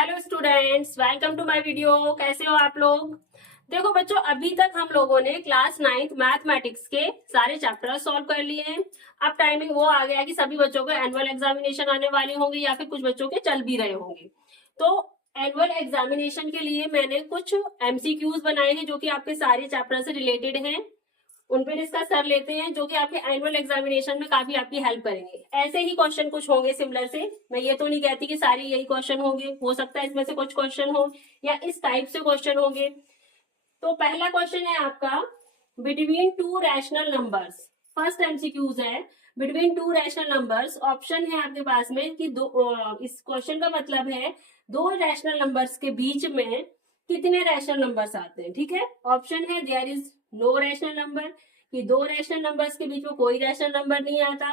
Hello students, welcome to my video. कैसे हो आप लोग? देखो बच्चों, अभी तक हम लोगों ने क्लास 9th मैथमेटिक्स के सारे चैप्टर सॉल्व कर लिए हैं। अब टाइमिंग वो आ गया कि सभी बच्चों को एनुअल एग्जामिनेशन आने वाली होंगी या फिर कुछ बच्चों के चल भी रहे होंगे। तो एनुअल एग्जामिनेशन के लिए मैंने कुछ एमसीक्यूज बनाए हैं जो कि आपके सारे चैप्टर से रिलेटेड हैं। उन पे डिस्कस कर लेते हैं जो कि आपके एनुअल एग्जामिनेशन में काफी आपकी हेल्प करेंगे। ऐसे ही क्वेश्चन कुछ होंगे सिमिलर से। मैं ये तो नहीं कहती कि सारे यही क्वेश्चन होंगे, हो सकता है इसमें से कुछ क्वेश्चन हो या इस टाइप से क्वेश्चन होंगे। तो पहला क्वेश्चन है आपका, between two rational numbers. First MCQs है, between two rational numbers. Option है आपके पास में कि इस क्वेश्चन का मतलब है दो रैशनल नंबर्स के बीच में कितने रैशनल नंबर्स आते हैं। ठीक है, ऑप्शन है there is no rational number, कि दो रैशनल नंबर्स के बीच में कोई रैशनल नंबर नहीं आता।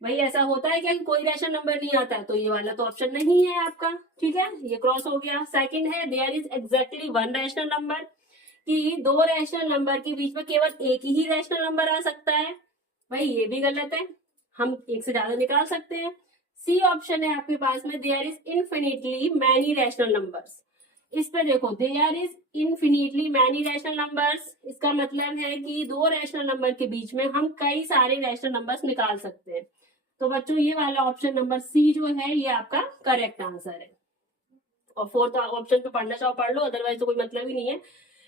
भाई ऐसा होता है क्या कि कोई रैशनल नंबर नहीं आता? तो ये वाला तो ऑप्शन नहीं है आपका। ठीक है, ये क्रॉस हो गया। सेकंड है there is exactly one rational number, कि दो रैशनल नंबर के बीच में केवल एक ही रैशनल नंबर आ सकता है। भाई ये भी गलत है, हम एक से ज्यादा निकाल सकते हैं। सी ऑप्शन है आपके पास में, there is infinitely many rational numbers. इस पे देखो, there is infinitely many rational numbers, इसका मतलब है कि दो रैशनल नंबर के बीच में हम कई सारे रैशनल नंबर्स निकाल सकते हैं। तो बच्चों ये वाला ऑप्शन नंबर सी जो है ये आपका करेक्ट आंसर है। और फोर्थ ऑप्शन पे पढ़ना चाहो पढ़ लो, अदरवाइज तो कोई मतलब ही नहीं है।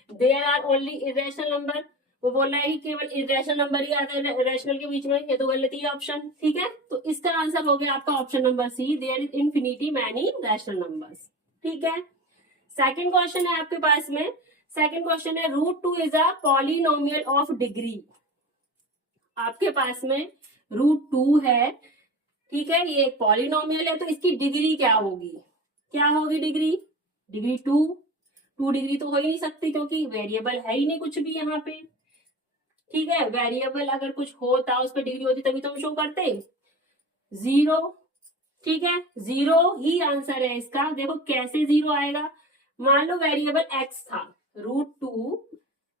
There are only irrational number, वो बोल रहा है कि केवल इरेशनल नंबर ही आता है रैशनल के बीच में, ये तो गलत ही ऑप्शन। ठीक है, तो इसका आंसर हो गया आपका option number C, there is infinity many rational numbers. ठीक है, सेकंड क्वेश्चन है आपके पास में। सेकंड क्वेश्चन है, root two is a polynomial of degree. आपके पास में रूट टू है, ठीक है, ये एक पॉलिनोमियल है, तो इसकी डिग्री क्या होगी? क्या होगी degree? Degree two. Two degree तो हो ही नहीं सकती क्योंकि वेरिएबल है ही नहीं कुछ भी यहाँ पे। ठीक है, वेरिएबल अगर कुछ होता उस पर डिग्री होती तभी तो हम शो करते। जीरो। ठीक है, जीरो ही आंसर है इसका। देखो कैसे जीरो आएगा, मान लो वेरिएबल एक्स था, रूट टू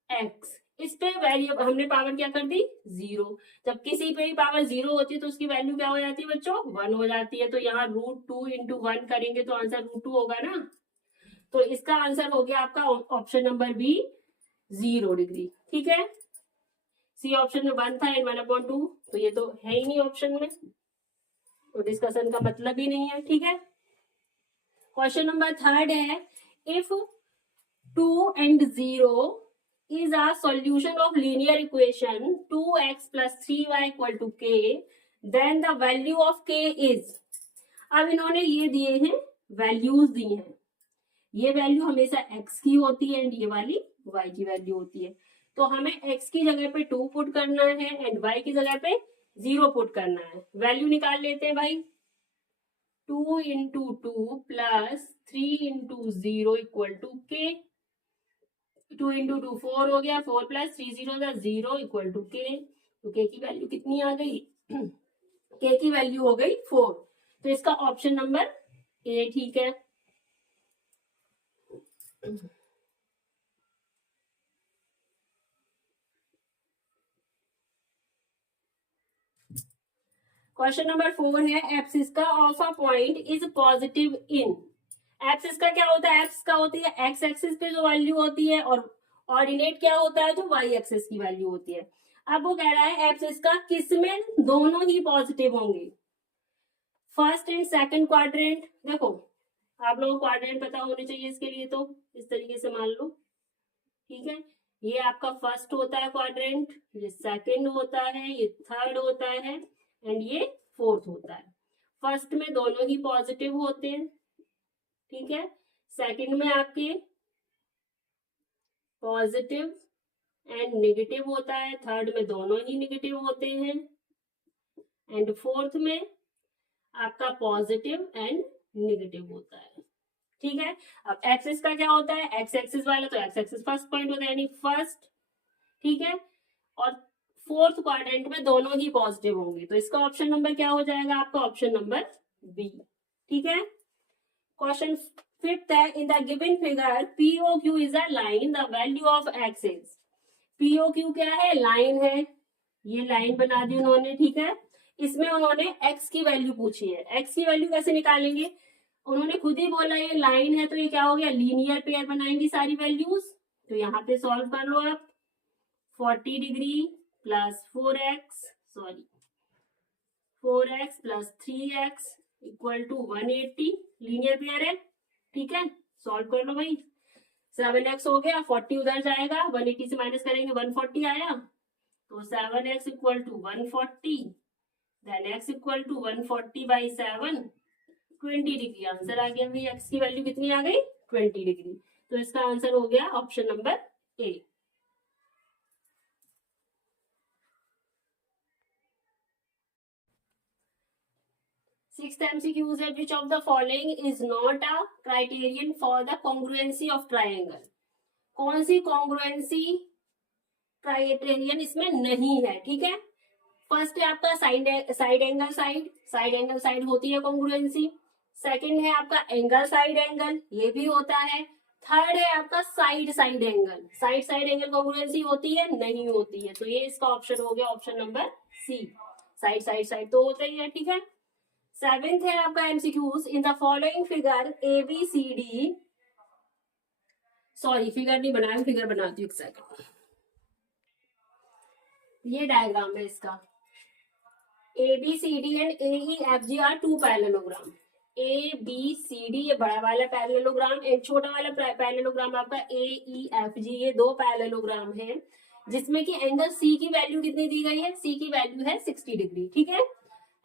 एक्स, इस पे वेरिएबल हमने पावर क्या कर दी? जीरो। जब किसी पे भी पावर जीरो होती है तो उसकी वैल्यू क्या हो जाती है बच्चों? वन हो जाती है। तो यहाँ रूट टू इंटू वन करेंगे तो आंसर रूट टू होगा ना। तो इसका आंसर हो गया आपका option number B, zero degree. ठीक है, सी ऑप्शन में वन था एंड वन अपॉन टू, तो ये तो है ही नहीं ऑप्शन में, तो डिस्कशन का मतलब ही नहीं है। ठीक है, क्वेश्चन नंबर थर्ड है, if two and zero is a solution of linear equation 2x plus 3y equal to k, then the value of k is। अब इन्होंने ये दिए हैं, वैल्यूज दी हैं, ये वैल्यू हमेशा x की होती है एंड ये वाली y की वैल्यू होती है। तो हमें x की जगह पे 2 पुट करना है एंड y की जगह पे 0 पुट करना है। वैल्यू निकाल लेते हैं भाई, 2 into two plus 3 into zero equal to K. 2 into two 4 हो गया, 4 plus 3 zero zero equal to K. तो के की वैल्यू कितनी आ गई? के की वैल्यू हो गई 4। तो इसका ऑप्शन नंबर ए ठीक है। क्वेश्चन नंबर 4 है, एब्सिस का of a point is positive in. Abscess का क्या होता है? एब्सिस का होती है एक्स एक्सिस पे जो वैल्यू होती है, और ऑर्डिनेट क्या होता है? जो वाई एक्सिस की वैल्यू होती है। अब वो कह रहा है एब्सिस का किसमें दोनों ही पॉजिटिव होंगे, फर्स्ट एंड सेकंड क्वाड्रेंट। देखो आप लोगों को क्वाड्रेंट पता होने चाहिए इसके लिए, तो इस तरीके से मान लो। ठीक है, ये आपका फर्स्ट होता है क्वाड्रेंट, ये सेकंड होता है, ये थर्ड होता है एंड ये फोर्थ होता है। फर्स्ट में दोनों ही पॉजिटिव होते हैं, ठीक है, सेकंड में आपके पॉजिटिव एंड नेगेटिव होता है, थर्ड में दोनों ही नेगेटिव होते हैं एंड फोर्थ में आपका पॉजिटिव एंड नेगेटिव होता है। ठीक है, अब एक्सिस का क्या होता है? एक्स एक्सिस वाला तो एक्स एक्सिस फर्स्ट पॉइंट होता है यानी फर्स्ट। ठीक है, और फोर्थ क्वाड्रेंट में दोनों ही पॉजिटिव होंगे, तो इसका ऑप्शन नंबर क्या हो जाएगा आपका? Option number B. ठीक है, क्वेश्चन फिफ्थ है, in the given figure POQ is a line, the value of x is. POQ क्या है? लाइन है, ये लाइन बना दी उन्होंने। ठीक है, इसमें उन्होंने x की वैल्यू पूछी है। x की वैल्यू कैसे निकालेंगे? उन्होंने खुद ही बोला ये लाइन है, तो ये क्या हो गया, लीनियर पेयर बनाएंगी सारी वैल्यूज। तो यहाँ पे सॉल्व कर लो आप। 40 degree plus 4x, sorry 4x plus 3x equal to 180, linear pair है, ठीक है। सॉल्व कर लो भाई। 7x हो गया, 40 उधर जाएगा, 180 से माइनस करेंगे 140 आया, तो 7x equal to 140, then x equal to 140 by 7, 20 degree answer आ गया भाई। x की वैल्यू कितनी आ गई, 20 डिग्री। तो इसका आंसर हो गया ऑप्शन नंबर ए। Sixth MCQ है, which of the following is not a criterion for the congruency of triangle? कौन सी congruency क्राइटेरियन इसमें नहीं है, ठीक है। फर्स्ट है आपका side angle side angle side होती है कॉन्ग्रुएंसी। सेकंड है आपका एंगल साइड एंगल, ये भी होता है। थर्ड है आपका side angle, side angle congruency होती है, नहीं होती है। तो ये इसका ऑप्शन हो गया ऑप्शन नंबर सी, साइड तो होता ही है, ठीक है। सेवेंथ है आपका MCQs, in the following figure A B C D, sorry figure नहीं बनाया, फिगर बनाती हूँ एक सेकंड। ये डायग्राम है इसका, A B C D and A E F G are two parallelogram. A B C D ये बड़ा वाला पैरेललोग्राम, एक छोटा वाला पैरेललोग्राम आपका ए ई एफ जी, ये दो पैरेललोग्राम है, जिसमें कि एंगल सी की वैल्यू कितनी दी गई है, सी की वैल्यू है 60 डिग्री, ठीक है।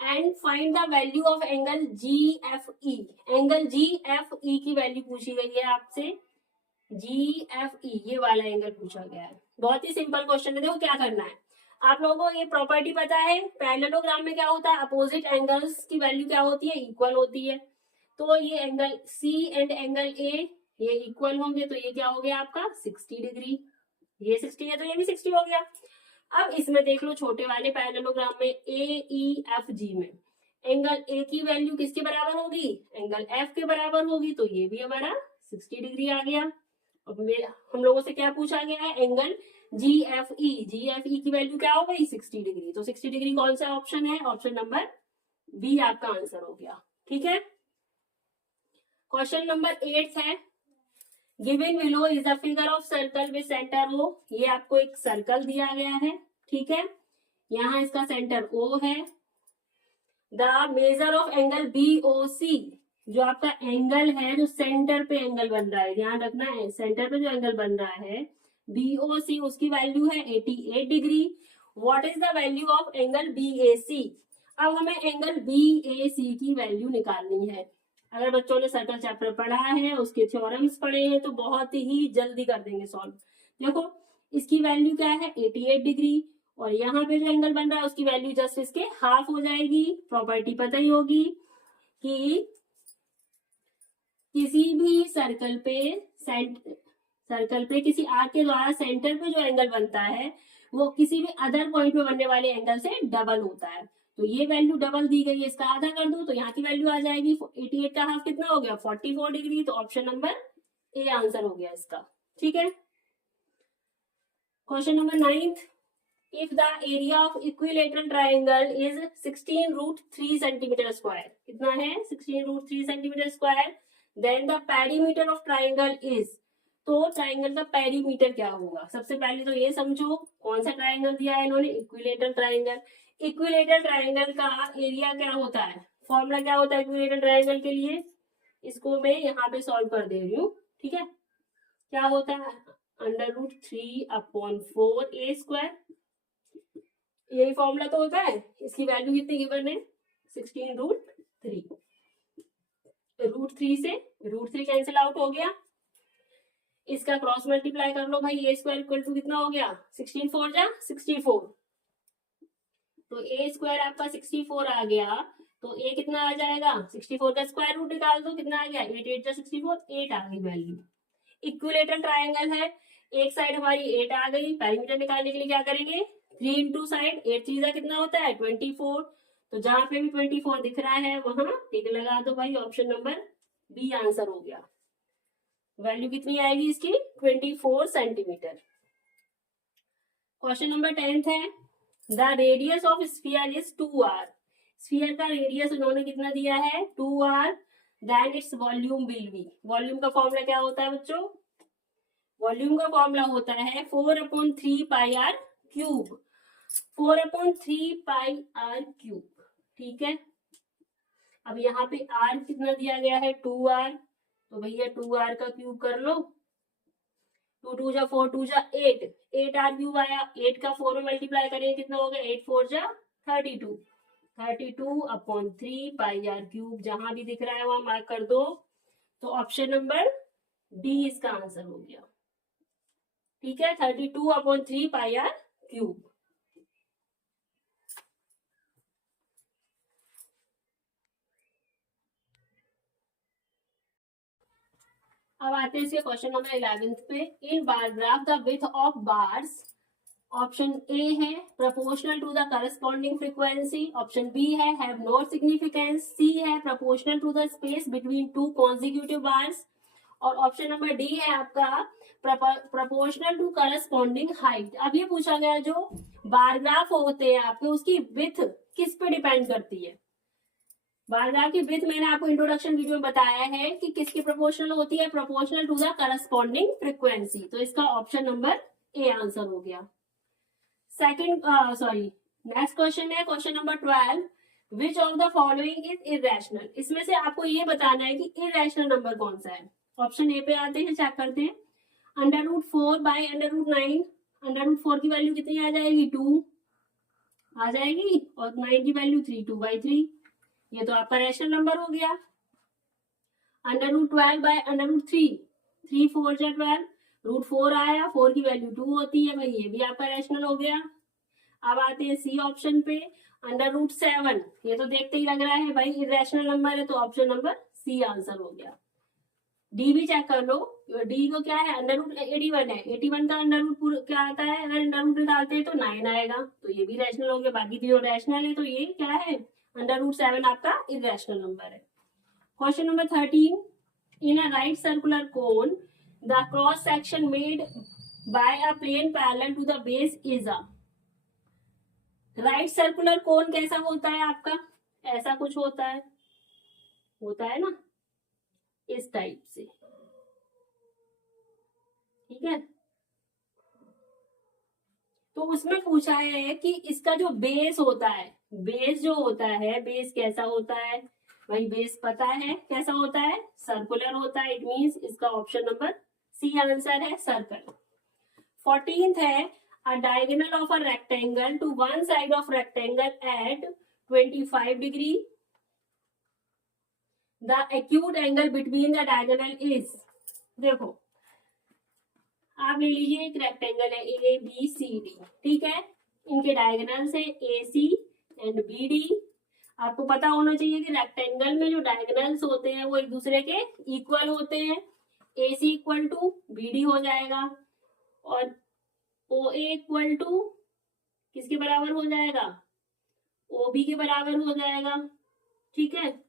And find the value of angle G F E, angle G F E की वैल्यू पूछी गई है आपसे, जी एफ ई ये वाला एंगल पूछा गया है। बहुत ही सिंपल क्वेश्चन है, देखो क्या करना है। आप लोगों को ये प्रॉपर्टी पता है, पैरेललोग्राम में क्या होता है, अपोजिट एंगल्स की वैल्यू क्या होती है, इक्वल होती है। तो ये angle C and angle A ये इक्वल होंगे, तो ये क्या हो गया आपका 60 डिग्री, ये 60 है तो ये भी 60 हो गया। अब इसमें देख लो छोटे वाले पैरेललोग्राम में ए ई एफ जी में एंगल ए की वैल्यू किसके बराबर होगी, एंगल एफ के बराबर होगी, तो ये भी हमारा 60 डिग्री आ गया। अब हम लोगों से क्या पूछा गया है, एंगल जी एफ ई की वैल्यू क्या हो गई 60 डिग्री, तो 60 डिग्री कौन सा ऑप्शन है, ऑप्शन नंबर बी आपका आंसर हो गया, ठीक है। क्वेश्चन नंबर 8 है, given below is the figure of circle with centre O. ये आपको एक सर्कल दिया गया है, ठीक है, यहाँ इसका सेंटर ओ है। The measure of angle B O C, जो आपका एंगल है जो सेंटर पे एंगल बन रहा है, ध्यान रखना है सेंटर पे जो एंगल बन रहा है BOC, उसकी वैल्यू है 88 degree. What is the value of angle BAC? अब हमें एंगल BAC की वैल्यू निकालनी है। अगर बच्चों ने सर्कल चैप्टर पढ़ा है, उसके थ्योरम्स पढ़े हैं, तो बहुत ही जल्दी कर देंगे सॉल्व। देखो इसकी वैल्यू क्या है 88 डिग्री, और यहाँ पे जो एंगल बन रहा है उसकी वैल्यू जस्ट इसके हाफ हो जाएगी। प्रॉपर्टी पता ही होगी कि किसी भी सर्कल पे किसी आर्क के द्वारा सेंटर पे जो एंगल बनता है वो किसी भी अदर पॉइंट पे बनने वाले एंगल से डबल होता है। तो ये वैल्यू डबल दी गई है, इसका आधा कर दो तो यहाँ की वैल्यू आ जाएगी 88 का हाफ कितना हो गया 44 डिग्री। तो ऑप्शन नंबर ए आंसर हो गया इसका, ठीक है। Question number 9, if the area of equilateral triangle is 16√3 centimetre square, कितना है 16√3 centimetre square, then the perimeter of triangle is, तो ट्राइंगल का पेरीमीटर क्या होगा। सबसे पहले तो ये समझो कौन सा ट्राइंगल दिया है इन्होंने, इक्विलेटरल ट्राइंगल। इक्विलेटरल ट्राइंगल का एरिया क्या होता है, फॉर्मूला क्या होता है इक्विलेटरल ट्राइंगल के लिए, इसको मैं यहाँ पे सॉल्व कर दे रही हूँ, ठीक है। क्या होता है √3/4 यही फॉर्मूला तो होता है। इसकी वैल्यू कितनी गिवन है 16√3, √3 से √3 कैंसिल आउट हो गया, इसका क्रॉस मल्टीप्लाई कर लो भाई, ए स्क्वायर इक्वल टू कितना हो गया 16 जा 64, तो ए स्क्वायर आपका 64 आ गया, तो ए कितना आ जाएगा 64 का स्क्वायर रूट निकाल दो, कितना आ गया 8 8 जा 64, 8 आ गई वैल्यू। इक्विलेटरल ट्राइंगल है, एक साइड हमारी 8 आ गई, पेरीमीटर निकालने के लिए क्या करेंगे 3 इंटू साइड, 8 3 कितना होता है 24, तो जहां पे भी 24 दिख रहा है वहां टिक लगा दो भाई, ऑप्शन नंबर बी आंसर हो गया। वैल्यू कितनी आएगी इसकी 24 सेंटीमीटर। क्वेश्चन नंबर 10 है, the radius of sphere is 2r। Sphere का रेडियस उन्होंने कितना दिया है 2r, then its volume will be, volume का फॉर्मूला क्या होता है बच्चों? वॉल्यूम का फॉर्मूला होता है 4/3πr³। 4/3πr³। ठीक है, अब यहाँ पे r कितना दिया गया है? 2r, तो भैया 2r का क्यूब कर लो। 2 2 जा 4, 2 जा 8, 8r³ आया। 8 का 4 में मल्टीप्लाई करेंगे कितना होगा? 8 4 जा 32, 32/3πr³। जहां भी दिख रहा है वहां मार्क कर दो। तो ऑप्शन नंबर डी इसका आंसर हो गया। ठीक है, 32/3πr³। अब आते हैं इसके क्वेश्चन नंबर 11 पे। In bar graph the width of bars, option A है proportional to the corresponding frequency, option B है हैव नो सिग्निफिकेंस, सी है proportional to the space between two consecutive bars, और option number D है आपका proportional to corresponding height. अब ये पूछा गया जो बार ग्राफ होते हैं आपके, उसकी विड्थ किस पे डिपेंड करती है? बार ग्राफ की विड्थ मैंने आपको इंट्रोडक्शन वीडियो में बताया है कि किसकी प्रोपोर्शनल होती है? Proportional to the corresponding frequency. तो इसका ऑप्शन नंबर ए आंसर हो गया। नेक्स्ट क्वेश्चन है question number 12। Which of the following is irrational? इसमें से आपको ये बताना है कि इरेशनल नंबर कौन सा है। ऑप्शन ए पे आते हैं, चेक करते हैं। √4/√9, √4 की वैल्यू कितनी आ जाएगी? 2 आ जाएगी, और 9 की वैल्यू 3, 2/3। ये तो आपका रैशनल नंबर हो गया। √12/√3, 3 4 जा 12, √4 आया, 4 की वैल्यू 2 होती है भाई, ये भी आपका रैशनल हो गया। अब आते हैं सी ऑप्शन पे, √7, ये तो देखते ही लग रहा है भाई इरेशनल नंबर है, तो ऑप्शन नंबर सी आंसर हो गया। डी भी चेक कर लो, डी को क्या है? √81 है, 81 का अंडर रूट क्या आता है? अगर अंडर रूट निकालते हैं तो 9 आएगा, तो ये भी रैशनल हो गया। बाकी तीनों रैशनल है, तो ये क्या है? √7 आपका इरेशनल नंबर है। Question number 13। In a right circular cone the cross section made by a plane parallel to the base is a. Right circular cone कैसा होता है आपका? ऐसा कुछ होता है ना, इस टाइप से। ठीक है, तो उसमें पूछा है कि इसका जो बेस होता है, बेस जो होता है, बेस कैसा होता है? भाई बेस पता है कैसा होता है? सर्कुलर होता है। इट मींस इसका ऑप्शन नंबर सी आंसर है, सर्कल। 14th है a diagonal of a rectangle to one side of rectangle at 25 degree. The acute angle between the diagonal is, देखो आप ले लीजिए एक रेक्टेंगल है ए बी सी डी, ठीक है, इनके डायगोनल्स है ए सी एंड बी डी। आपको पता होना चाहिए कि रेक्टेंगल में जो डायगोनल्स होते हैं वो एक दूसरे के इक्वल होते हैं। ए सी इक्वल टू बी डी हो जाएगा, और ओ ए इक्वल टू किसके बराबर हो जाएगा? ओ बी के बराबर हो जाएगा। ठीक है,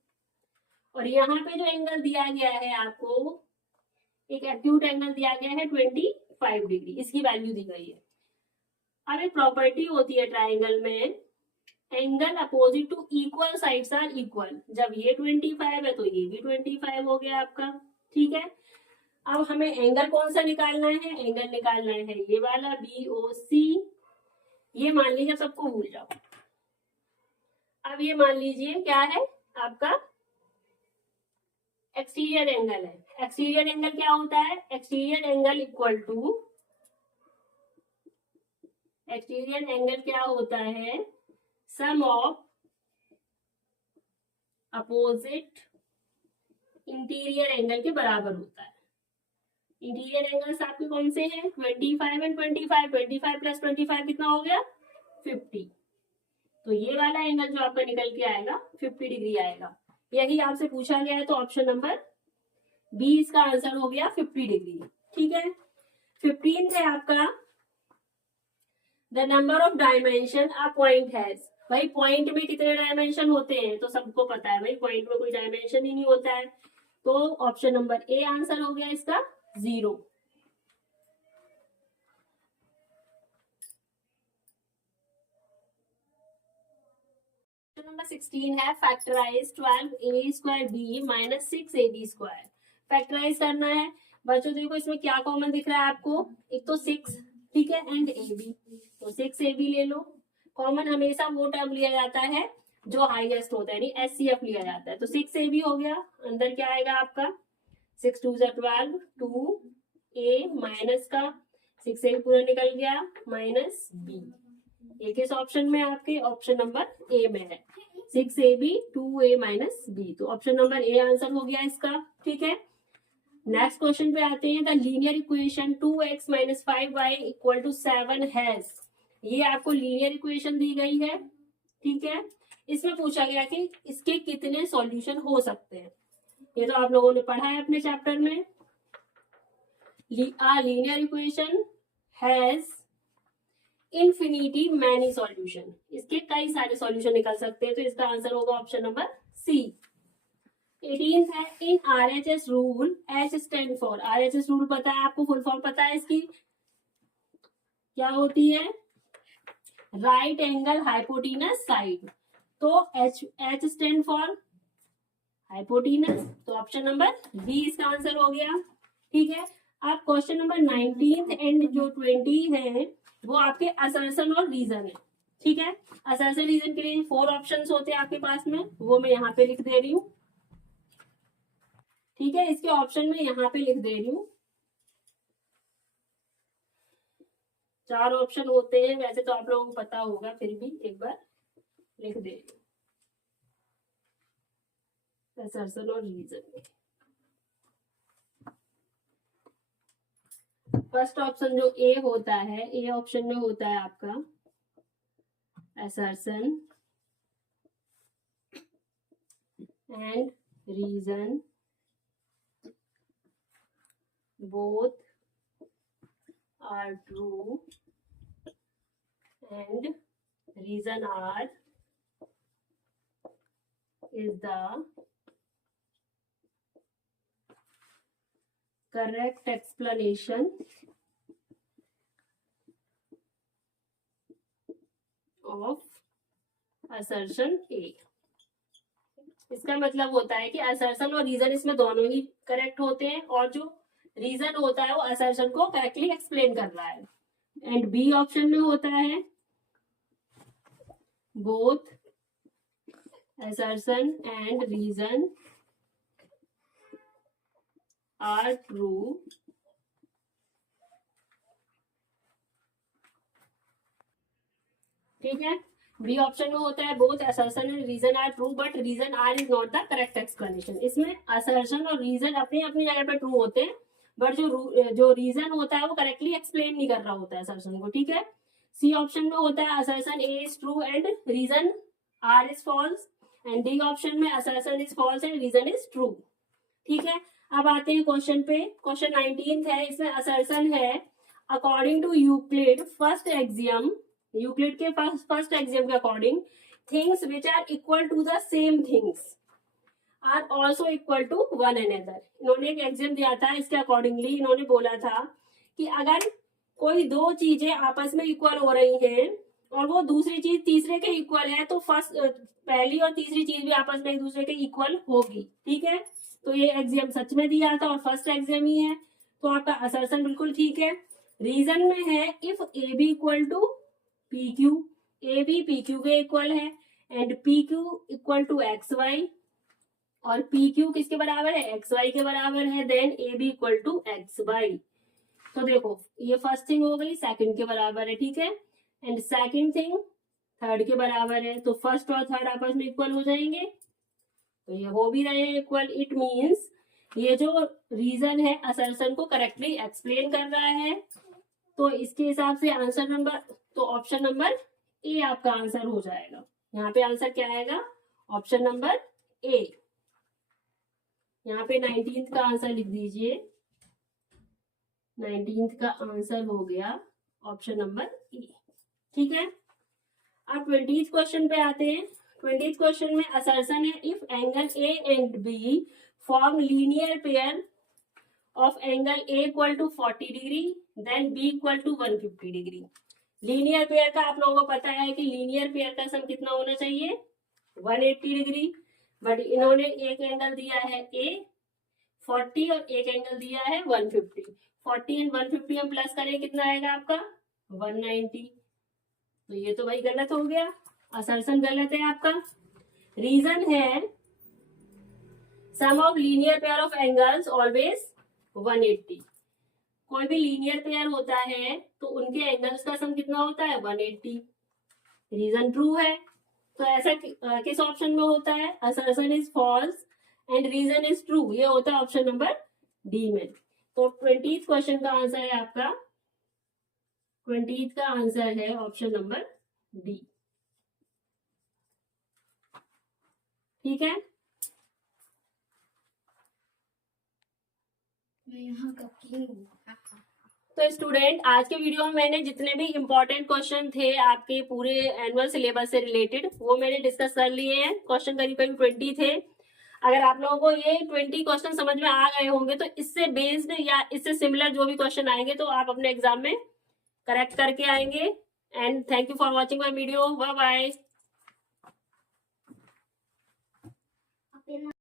और यहाँ पे जो एंगल दिया गया है आपको, एक एक्यूट एंगल दिया गया है 25 डिग्री, इसकी वैल्यू दी गई है। अब एक प्रॉपर्टी होती है ट्राइंगल में, angle opposite to equal sides are equal. जब ये 25 है तो ये भी 25 हो गया आपका। ठीक है, अब हमें एंगल कौन सा निकालना है? एंगल निकालना है ये वाला BOC। ये मान लीजिए, सबको भूल जाओ। अब ये मान लीजिए क्या है आपका? एक्सटीरियर एंगल है। एक्सटीरियर एंगल क्या होता है? Exterior angle equal to, exterior angle क्या होता है? Sum of opposite interior angle के बराबर होता है। इंटीरियर एंगल्स आपके कौन से हैं? 25 एंड 25, 25 प्लस 25 कितना हो गया? 50। तो ये वाला एंगल जो आपका निकल के आएगा 50 डिग्री आएगा। यही आपसे पूछा गया है, तो ऑप्शन नंबर बी इसका आंसर हो गया 50 डिग्री। ठीक है, 15th है आपका the number of dimension a point has. भाई पॉइंट में कितने डायमेंशन होते हैं? तो सबको पता है भाई, पॉइंट में कोई डायमेंशन ही नहीं होता है। तो ऑप्शन नंबर ए आंसर हो गया इसका 0। नंबर 16 है factorise 12a² b minus 6ab²। Factorise करना है बच्चों। देखो इसमें क्या कॉमन दिख रहा है आपको, एक तो 6, ठीक है, एंड ab, तो 6ab ले लो। कॉमन हमेशा वो टर्म लिया जाता है जो हाईएस्ट होता है, यानी एचसीएफ लिया जाता है। तो 6ab हो गया, अंदर क्या आएगा आपका 6 2 12, 2a माइनस का 6a पूरा निकल गया माइनस b। ये किस ऑप्शन में आपके, ऑप्शन नंबर ए में है 6ab 2a माइनस b। तो ऑप्शन नंबर ए आंसर हो गया इसका, ठीक है। नेक्स्ट क्वेश्चन पे आते हैं। The linear equation 2x minus 5y equal to 7 has. ये आपको लीनियर इक्वेशन दी गई है, ठीक है। इसमें पूछा गया कि इसके कितने सॉल्यूशन हो सकते हैं। ये तो आप लोगों ने पढ़ा है अपने चैप्टर में। Linear equation has infinity many solution, इसके कई सारे सॉल्यूशन निकल सकते हैं। तो इसका आंसर होगा ऑप्शन नंबर सी। 18 है in RHS rule H stand for. RHS rule पता है आपको, फुल फॉर्म पता है इसकी क्या होती है, राइट एंगल हाइपोटेनस साइड। तो H स्टैंड फॉर हाइपोटेनस, तो ऑप्शन नंबर बी इसका आंसर हो गया, ठीक है। अब क्वेश्चन नंबर 19 एंड जो 20 है वो आपके असर्शन और रीजन है, ठीक है। असर्शन रीजन के लिए 4 ऑप्शंस होते हैं आपके पास में, वो मैं यहाँ पे लिख दे रही हूँ, ठीक है। इसके ऑप्शन में यहाँ पे लिख दे रही हूँ। 4 ऑप्शन होते हैं, वैसे तो आप लोगों को पता होगा, फिर भी एक बार लिख दे रही हूँ असर्शन और रीजन। फर्स्ट ऑप्शन जो ए होता है, ए ऑप्शन में होता है आपका assertion and reason both are true and reason are is the correct explanation of assertion A। इसका मतलब होता है कि असर्शन और रीजन इसमें दोनों ही करेक्ट होते हैं, और जो रीजन होता है वो असर्शन को करेक्टली एक्सप्लेन कर रहा है। एंड बी ऑप्शन में होता है both assertion and reason are true ठीक है। बी ऑप्शन में होता है both assertion and reason are true but reason are is not the correct explanation। इसमें assertion और reason अपनी अपनी जगह पे ट्रू होते हैं, बट जो रीजन होता है वो करेक्टली एक्सप्लेन नहीं कर रहा होता है assertion को, ठीक है। सी ऑप्शन में होता है assertion A is true and reason R is false, and D option में assertion is false and reason is true, ठीक है। अब आते हैं क्वेश्चन पे। क्वेश्चन 19 है, इसमें assertion है according to Euclid first axiom, Euclid के फर्स्ट एक्सियम के according things which are equal to the same things are also equal to one another. इन्होंने एक एग्जाम दिया था, इसके अकॉर्डिंगली इन्होंने बोला था कि अगर कोई दो चीजें आपस में इक्वल हो रही हैं और वो दूसरी चीज तीसरे के इक्वल है, तो पहली और तीसरी चीज भी आपस में एक दूसरे के इक्वल होगी, ठीक है। तो ये एग्जाम सच में दिया था और फर्स्ट एग्जाम ही है, तो आपका असर्शन बिल्कुल ठीक है। रीजन में है if A B equal to P Q, A B P Q के इक्वल है, and P Q equal to X Y, और पी क्यू किसके बराबर है, एक्स वाई के बराबर है, then A B equal to X Y. तो देखो ये फर्स्ट थिंग हो गई, सेकंड के बराबर है, ठीक है, एंड सेकंड थिंग थर्ड के बराबर है, तो फर्स्ट और थर्ड आपस में इक्वल हो जाएंगे, तो ये हो भी रहे हैं इक्वल। इट मीन्स ये जो रीजन है असर्शन को करेक्टली एक्सप्लेन कर रहा है, तो इसके हिसाब से आंसर नंबर, तो ऑप्शन नंबर ए आपका आंसर हो जाएगा। यहाँ पे आंसर क्या आएगा, ऑप्शन नंबर ए। यहाँ पे 19th का आंसर लिख दीजिए, 19th का आंसर हो गया ऑप्शन नंबर ए, ठीक है। अब 20th क्वेश्चन पे आते हैं। 20th क्वेश्चन में असर्शन है if angle A and B form linear pair of angle A equal to 40 degree then B equal to 150 degree. Linear pair का आप लोगों को पता है कि लीनियर पेयर का सम कितना होना चाहिए, 180 डिग्री, बट इन्होंने एक एंगल दिया है A 40 और एक एंगल दिया है 150। 40 एंड 150 हम प्लस करें कितना आएगा आपका 190। तो ये तो भाई गलत हो गया, असर्शन गलत है आपका। रीजन है sum of linear pair of angles always 180। कोई भी लीनियर पेयर होता है तो उनके एंगल्स का सम कितना होता है 180। रीजन ट्रू है, तो ऐसा किस ऑप्शन में होता है, assertion is false and reason is true, ये होता है ऑप्शन नंबर डी में। तो 20th क्वेश्चन का आंसर है आपका, 20th का आंसर है ऑप्शन नंबर डी। ठीक है, तो स्टूडेंट आज के वीडियो में मैंने जितने भी इम्पोर्टेंट क्वेश्चन थे आपके पूरे एनुअल सिलेबस से रिलेटेड वो मैंने डिस्कस कर लिए हैं। क्वेश्चन करीब करीब 20 थे। अगर आप लोगों को ये 20 क्वेश्चन समझ में आ गए होंगे तो इससे बेस्ड या इससे सिमिलर जो भी क्वेश्चन आएंगे तो आप अपने एग्जाम में करेक्ट करके आएंगे। And thank you for watching my video. Bye bye.